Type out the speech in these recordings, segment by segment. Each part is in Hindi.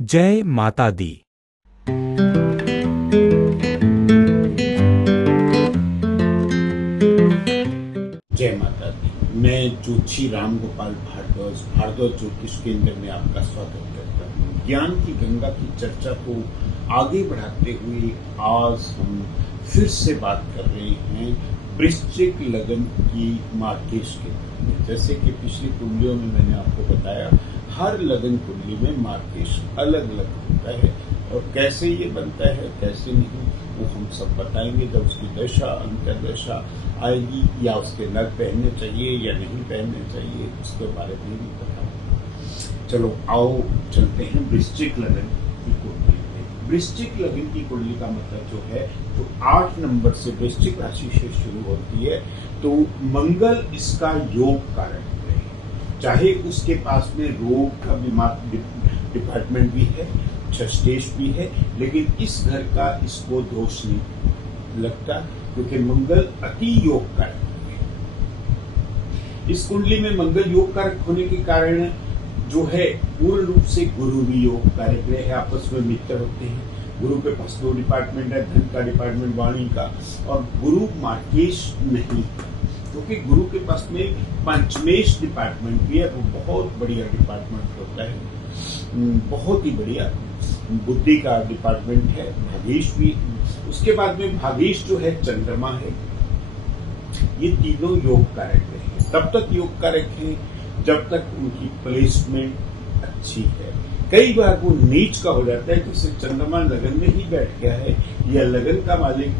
जय माता दी। जय माता दी। मैं ज्योतिषी राम गोपाल भारद्वाज भारद्वाज ज्योतिष केंद्र में आपका स्वागत करता हूँ। ज्ञान की गंगा की चर्चा को आगे बढ़ाते हुए आज हम फिर से बात कर रहे हैं वृश्चिक लगन की मार्केश के बारे में। जैसे कि पिछली कुंडलियों में मैंने आपको बताया, हर लगन कुंडली में मार्केश अलग अलग होता है और कैसे ये बनता है कैसे नहीं वो हम सब बताएंगे जब उसकी दशा अंतर्दशा आएगी, या उसके नग पहनने चाहिए या नहीं पहनने चाहिए उसके बारे में भी बताऊंगा। चलो आओ चलते हैं वृश्चिक लगन की कुंडली में। वृश्चिक लगन की कुंडली का मतलब जो है तो 8 नंबर से वृश्चिक राशि से शुरू होती है, तो मंगल इसका योग कारक है। चाहे उसके पास में रोग का बीमार डिपार्टमेंट भी है, छष्टेश भी है, लेकिन इस घर का इसको दोष नहीं लगता क्योंकि मंगल अति योग कारक है। इस कुंडली में मंगल योग कारक होने के कारण जो है पूर्ण रूप से गुरु भी योग कारक है। आपस में मित्र होते हैं। गुरु के पास 2 डिपार्टमेंट है, धन का डिपार्टमेंट, वाणी का, और गुरु मार्केश नहीं है क्योंकि गुरु के पास में पंचमेश डिपार्टमेंट भी है। वो बहुत बढ़िया डिपार्टमेंट होता है, बहुत ही बढ़िया बुद्धि का डिपार्टमेंट है। भागेश भी, उसके बाद में भागेश जो है चंद्रमा है। ये तीनों योग कारक है। तब तक योग कारक है जब तक उनकी प्लेसमेंट अच्छी है। कई बार वो नीच का हो जाता है, जैसे चंद्रमा लगन में ही बैठ गया है या लगन का मालिक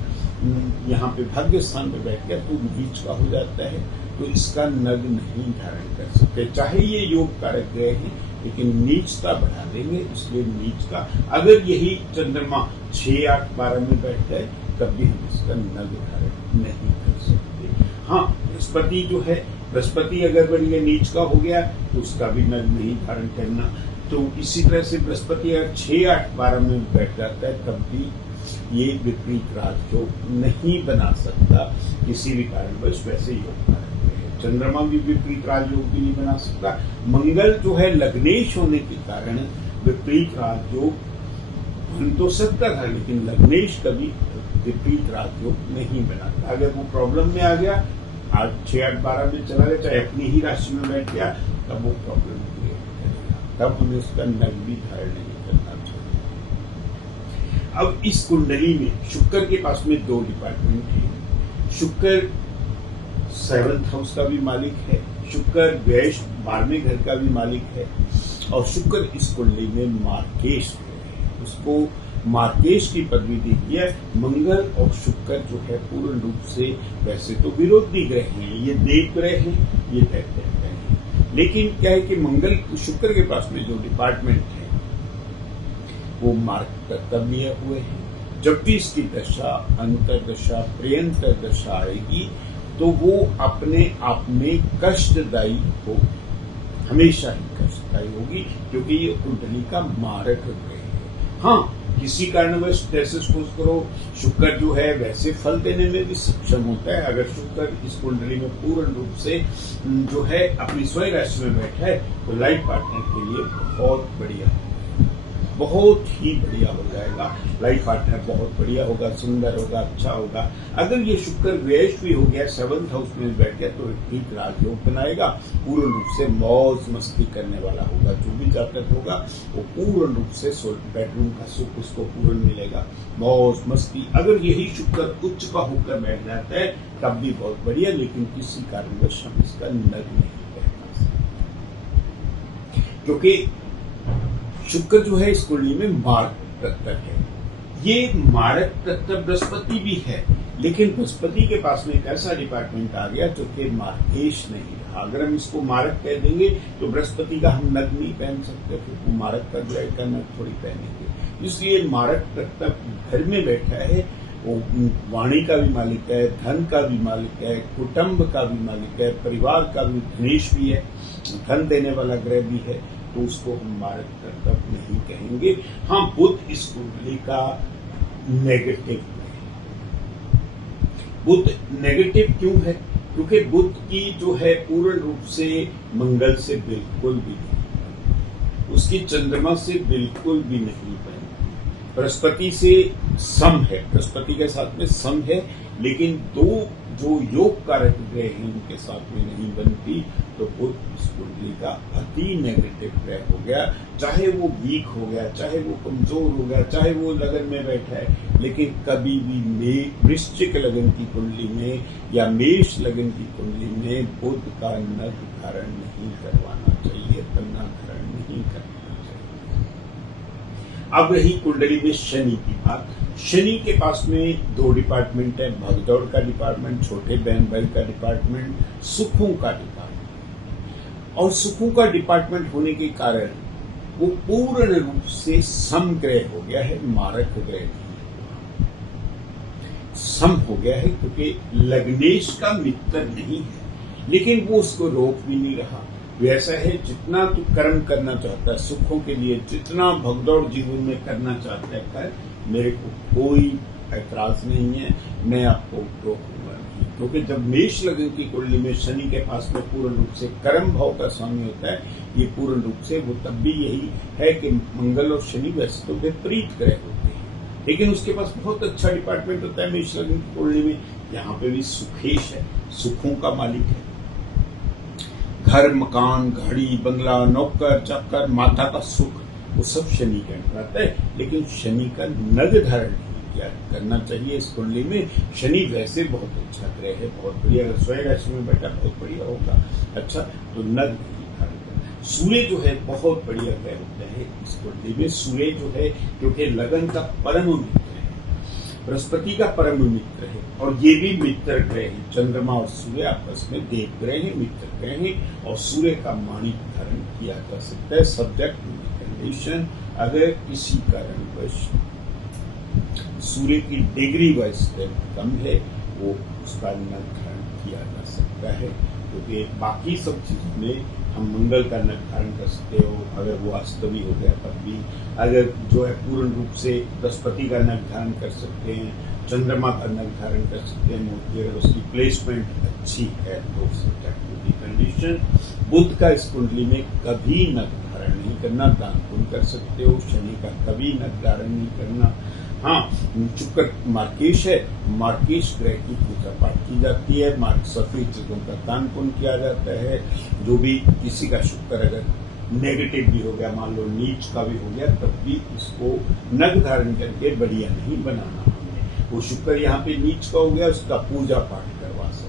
यहाँ पे भाग्य स्थान पे बैठ गया तो नीच का हो जाता है, तो इसका नग नहीं धारण कर सकते। चाहे ये योग कारक गए हैं लेकिन नीचता बढ़ा देंगे, इसलिए नीच का अगर यही चंद्रमा 6, 8, 12 में बैठ जाए तब भी हम इसका नग धारण नहीं कर सकते। हाँ, बृहस्पति जो है, बृहस्पति अगर बन गया नीच का हो गया तो उसका भी नग नहीं धारण करना। तो इसी तरह से बृहस्पति अगर 6, 8, 12 में बैठ जाता है तब भी ये विपरीत राजयोग नहीं बना सकता किसी भी कारणवश। वैसे योग कारक है। चंद्रमा भी विपरीत राजयोग भी नहीं बना सकता। मंगल जो है लग्नेश होने के कारण विपरीत राजयोग बन तो सकता था लेकिन लग्नेश कभी विपरीत राजयोग नहीं बनाता। अगर वो प्रॉब्लम में आ गया, 6, 8, 12 में चला गया, चाहे अपनी ही राशि में बैठ गया, तब वो प्रॉब्लम क्रिएट करेगा। तब हमें उसका नग भी धारण नहीं करना चाहिए। अब इस कुंडली में शुक्र के पास में 2 डिपार्टमेंट है। शुक्र 7th हाउस का भी मालिक है, शुक्र व्यय 12वें घर का भी मालिक है, और शुक्र इस कुंडली में मार्केश है। उसको मार्केश की पदवी दी गई है। मंगल और शुक्र जो है पूर्ण रूप से वैसे तो विरोधी ग्रह हैं, ये देव ग्रह हैं, ये दैत्य ग्रह हैं, लेकिन क्या है कि मंगल शुक्र के पास में जो डिपार्टमेंट है वो मार्ग कर्तव्य लिए हुए हैं। जब भी इसकी दशा अंतर्दशा प्रियंतर दशा आएगी तो वो अपने आप में कष्टदायी हो, हमेशा ही कष्टदायी होगी क्योंकि ये कुंडली का मारक ग्रह है। हाँ, किसी कारणवश जैसे सपोज करो शुक्र जो है वैसे फल देने में भी सक्षम होता है। अगर शुक्र इस कुंडली में पूर्ण रूप से जो है अपनी स्वयं राशि में बैठा है तो लाइफ पार्टनर के लिए बहुत बढ़िया, बहुत ही बढ़िया हो जाएगा। लाइफ पार्टनर बहुत बढ़िया होगा, सुंदर होगा, अच्छा होगा। अगर ये शुक्र व्यय भी हो गया, 7th हाउस में बैठ गया, तो ठीक राजयोग बनाएगा। पूर्ण रूप से मौज मस्ती करने वाला होगा। जो भी जातक होगा वो पूर्ण रूप से बेडरूम का सुख उसको पूर्ण मिलेगा, मौज मस्ती। अगर यही शुक्र उच्च का होकर बैठ जाता है तब भी बहुत बढ़िया, लेकिन किसी कारणवश हम इसका नग नहीं कहना सकते क्योंकि शुक्र जो है इस कुंडली में मारक तत्व है। ये मारक तत्व बृहस्पति भी है, लेकिन बृहस्पति के पास में एक ऐसा डिपार्टमेंट आ गया जो कि मार्केश नहीं रहा। अगर हम इसको मारक कह देंगे तो बृहस्पति का हम नग नहीं पहन सकते, फिर वो मारक का ग्रह का नग थोड़ी पहनेंगे। इसलिए मारक तत्व घर में बैठा है, वो वाणी का भी मालिक है, धन का भी मालिक है, कुटुंब का भी मालिक है, परिवार का भी धनेश भी है, धन देने वाला ग्रह भी है, तो उसको हम मारक तत्व नहीं कहेंगे। हाँ, बुध इस कुंडली का नेगेटिव है। बुध नेगेटिव क्यों है? क्योंकि बुध की जो है पूर्ण रूप से मंगल से बिल्कुल भी नहीं, उसकी चंद्रमा से बिल्कुल भी नहीं बनी। बृहस्पति से सम है, बृहस्पति के साथ में सम है, लेकिन दो जो योग कारक ग्रह हैं उनके साथ में नहीं बनती, तो बुध इस कुंडली का अति नेगेटिव ग्रह हो गया। चाहे वो वीक हो गया, चाहे वो कमजोर हो गया, चाहे वो लगन में बैठा है, लेकिन कभी भी वृश्चिक लगन की कुंडली में या मेष लगन की कुंडली में बुध का नग धारण नहीं करवाना चाहिए, कन्या धारण नहीं करना चाहिए। अब रही कुंडली में शनि की बात। शनि के पास में दो डिपार्टमेंट है, भगदौड़ का डिपार्टमेंट, छोटे बहन भाई का डिपार्टमेंट, सुखों का डिपार्टमेंट। और सुखों का डिपार्टमेंट होने के कारण वो पूर्ण रूप से समग्रह हो गया है, मारक ग्रह नहीं, सम हो गया है, क्योंकि लग्नेश का मित्र नहीं है, लेकिन वो उसको रोक भी नहीं रहा। वैसा है, जितना तू कर्म करना चाहता है सुखों के लिए, जितना भगदौड़ जीवन में करना चाहता है कर, मेरे को कोई ऐतराज नहीं है, मैं आपको रोकूंगा नहीं। क्योंकि जब मेष लगन की कुंडली में शनि के पास में पूर्ण रूप से कर्म भाव का स्वामी होता है, ये पूर्ण रूप से वो तब भी यही है कि मंगल और शनि वैसे तो विपरीत ग्रह होते हैं, लेकिन उसके पास बहुत अच्छा डिपार्टमेंट होता है मेष लगन की कुंडली में। यहाँ पे भी सुखेश है, सुखों का मालिक है। घर, मकान, घड़ी, बंगला, नौकर, चाकर, माता का सुख, वो सब शनि के अंदर आता है, लेकिन शनि का नग धारण नहीं करना चाहिए इस कुंडली में। शनि वैसे बहुत अच्छा ग्रह है, बहुत बढ़िया, अगर स्वयं राशि में बैठा बहुत बढ़िया होगा, अच्छा, तो नग नहीं धारण करना। सूर्य जो है बहुत बढ़िया ग्रह होता है इस कुंडली में। सूर्य जो है क्योंकि लगन का परम मित्र है, बृहस्पति का परम मित्र है, और ये भी मित्र ग्रह है। चंद्रमा और सूर्य आपस में देव ग्रह है, मित्र ग्रह है, और सूर्य का माणिक धारण किया जा सकता है सब्जेक्ट कंडीशन। अगर किसी कारणवश सूर्य की डिग्री व स्ट्रेंथ कम है, वो उसका नग धारण किया जा सकता है, क्योंकि बाकी सब चीजों में हम मंगल का नग धारण कर सकते हो, अगर वो अस्तवी हो गया तब भी, अगर जो है पूर्ण रूप से बृहस्पति का नग धारण कर सकते हैं, चंद्रमा का नग धारण कर सकते हैं मूर्ति, अगर उसकी प्लेसमेंट अच्छी है तो सब्जेक्ट कंडीशन। बुध का इस कुंडली में कभी नग धारण नहीं करना, दान पुण्य कर सकते हो। शनि का कभी नग धारण नहीं करना। हाँ, शुक्र मार्केश है, मार्केश ग्रह की पूजा पाठ की जाती है, सफेद चीजों का दान पुण्य किया जाता है। जो भी किसी का शुक्र अगर नेगेटिव भी हो गया, मान लो नीच का भी हो गया, तब भी इसको नग धारण करके बढ़िया नहीं बनाना हमने। वो शुक्र यहाँ पे नीच का हो गया, उसका पूजा पाठ करवा सकते हैं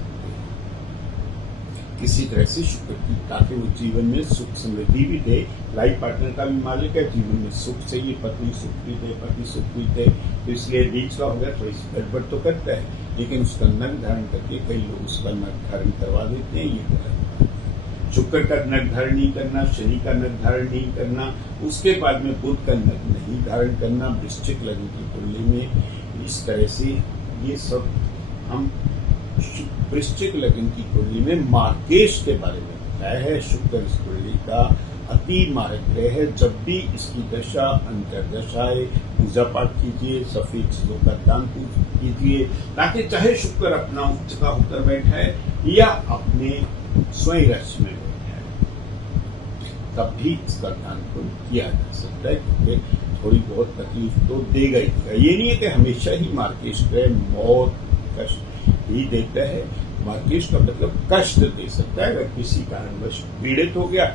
किसी तरह से शुक्र की, ताकि वो जीवन में सुख समृद्धि भी दे। लाइफ पार्टनर का भी मालिक है, जीवन में सुख चाहिए, पत्नी सुख भी दे, पति सुख भी दे, तो इसलिए नीच का हो गया, थोड़ी सी गड़बड़ तो करता है, लेकिन उसका नग धारण करके कई लोग उसका नग धारण करवा देते हैं, ये गलत। शुक्र का नग धारण नहीं करना, शनि का नग धारण नहीं करना, उसके बाद में बुध का नग नहीं धारण करना वृश्चिक लगन की कुंडली में। इस तरह से ये सब हम वृश्चिक लगन की कुंडली में मार्केश के बारे में बताया है। शुक्र इस कुंडली का अति मारक ग्रह है। जब भी इसकी दशा अंतर्दशाए, पूजा पाठ कीजिए, सफेद चीजों का दान कीजिए, ताकि चाहे शुक्र अपना उच्च का होकर बैठा है या अपने स्वयं राशि में बैठा है, तब भी इसका दान पुण्य किया जा सकता है, क्योंकि थोड़ी बहुत तकलीफ तो देगा ही देगा। ये नहीं है कि हमेशा ही मार्केश ग्रह मौत कष्ट ही देता है। मार्केश का मतलब कष्ट दे सकता है, अगर किसी कारणवश पीड़ित हो गया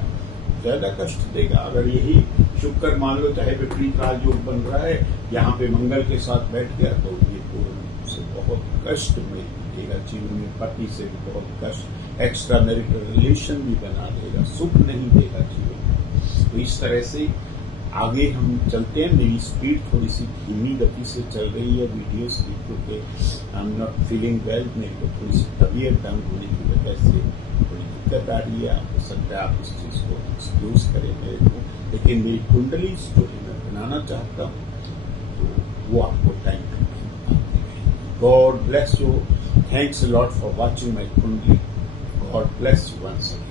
ज्यादा कष्ट देगा। अगर यही शुक्र मान लो चाहे विपरीत राजयोग बन रहा है, यहाँ पे मंगल के साथ बैठ गया, तो ये पूर्ण रूप से बहुत कष्ट में देगा, जीवन में पति से भी बहुत कष्ट, एक्स्ट्रा मैरिटल रिलेशन भी बना देगा, सुख नहीं देगा जीवन में। तो इस तरह से आगे हम चलते हैं। मेरी स्पीड थोड़ी सी धीमी गति से चल रही है वीडियोस की, क्योंकि I am not feeling well, मेरे को थोड़ी सी तबीयत डाउन होने की वजह से थोड़ी दिक्कत आ रही है। आप हो सकता है आप इस चीज़ को एक्सक्यूज करें मेरे को, लेकिन मेरी कुंडली जो है मैं बनाना चाहता हूँ, तो वो आपको time God bless you. Thanks a lot for watching my Kundli. God bless you once again.